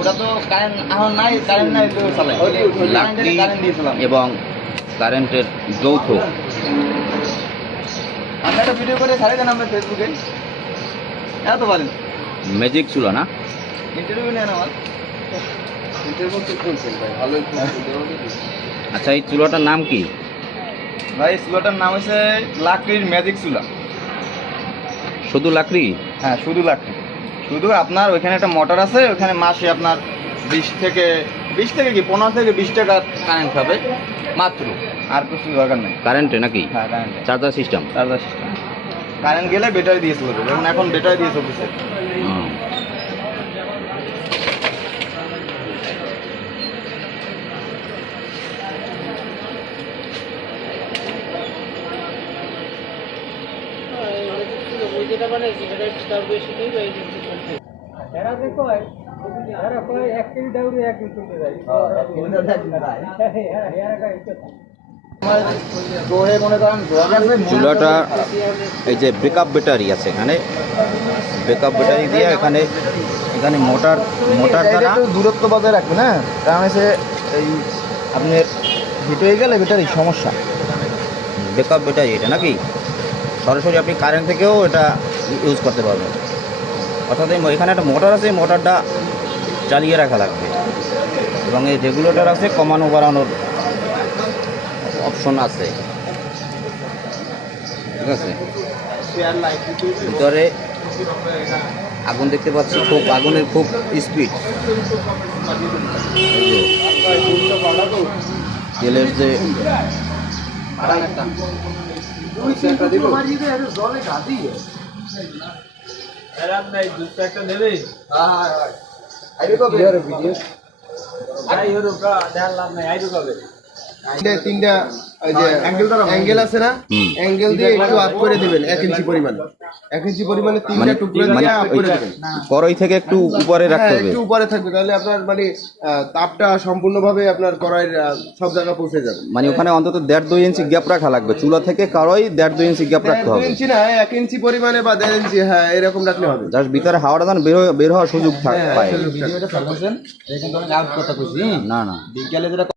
ওটা তো কারেন্ট এখন নাই, কারেন্ট নাই তো চালাই লাকড়ি কারেন্ট দিয়েছিলাম। এবং কারেন্টের যৌথ। আমরা একটা ভিডিও করে ছাড়ে দেন আমরা ফেসবুকে, এত বলেন ম্যাজিক চুলা না? ইন্টারভিউ নেন আমার ইন্টারভিউ তো করছেন ভাই, ভালোই। আচ্ছা, এই চুলাটার নাম কি? ভাই চুলাটার নাম হচ্ছে লাকড়ির ম্যাজিক চুলা। শুধু লাকড়ি? হ্যাঁ, শুধু লাকড়ি। শুধু আপনার ওইখানে একটা মোটর আছে, ওইখানে মাসে আপনার 20 থেকে কি 15 থেকে 20 টাকা কারেন্ট পাবে মাত্র, আর কিছু দরকার নেই। কারেন্টে নাকি? হ্যাঁ, কারেন্টে, charger system? Charger system. Current গেলে ব্যাটারি দিয়ে চলবে, যেমন এখন ব্যাটারি দিয়ে চলতেছে। চুলাটা এই যে ব্রেকআপ ব্যাটারি আছে, এখানে ব্রেকআপ ব্যাটারি দিয়ে এখানে মোটর দ্বারা দূরত্ব বজায় রাখবে না, কারণ হচ্ছে এই আপনার হিট হয়ে গেলে ব্যাটারি সমস্যা। ব্রেকআপ ব্যাটারি এটা নাকি? সরাসরি আপনি কারেন্ট থেকেও এটা ইউজ করতে পারবেন। অর্থাৎ এখানে একটা মোটর আছে, মোটরটা চালিয়ে রাখা লাগবে এবং এই রেগুলেটর আছে, কমানো বাড়ানোর অপশন আছে। ঠিক আছে, ভিতরে আগুন দেখতে পাচ্ছি, খুব আগুনের খুব স্পিড। তেলের যে তিনটা অ্যাঙ্গেল আছে না, অ্যাঙ্গেল দিয়ে একটু আপ করে দিবেন 1 ইঞ্চি পরিমাণ, 1 ইঞ্চি পরিমাণে তিনটা টুকরো দিয়ে আপ করে দিবেন। কড়াই থেকে একটু উপরে রাখতে হবে, একটু উপরে থাকবে, তাহলে আপনার মানে তাপটা সম্পূর্ণভাবে আপনার কড়াইয়ের সব জায়গায় পৌঁছে যাবে। মানে ওখানে অন্তত 1.5-2 ইঞ্চি গ্যাপ রাখা লাগবে, চুলা থেকে কড়াই 1.5-2 ইঞ্চি গ্যাপ রাখতে 2 হবে। ইঞ্চি না, 1 ইঞ্চি পরিমাণে বা 1.5 ইঞ্চি, হ্যাঁ এরকম রাখলে হবে। জাস্ট ভিতরে হাওয়াটা যেন বের হওয়ার সুযোগ পায়। ভিডিওটা চালাচ্ছেন, এখানে তো অনেক আউট কথা কইছি না না, বিকেলে যেটা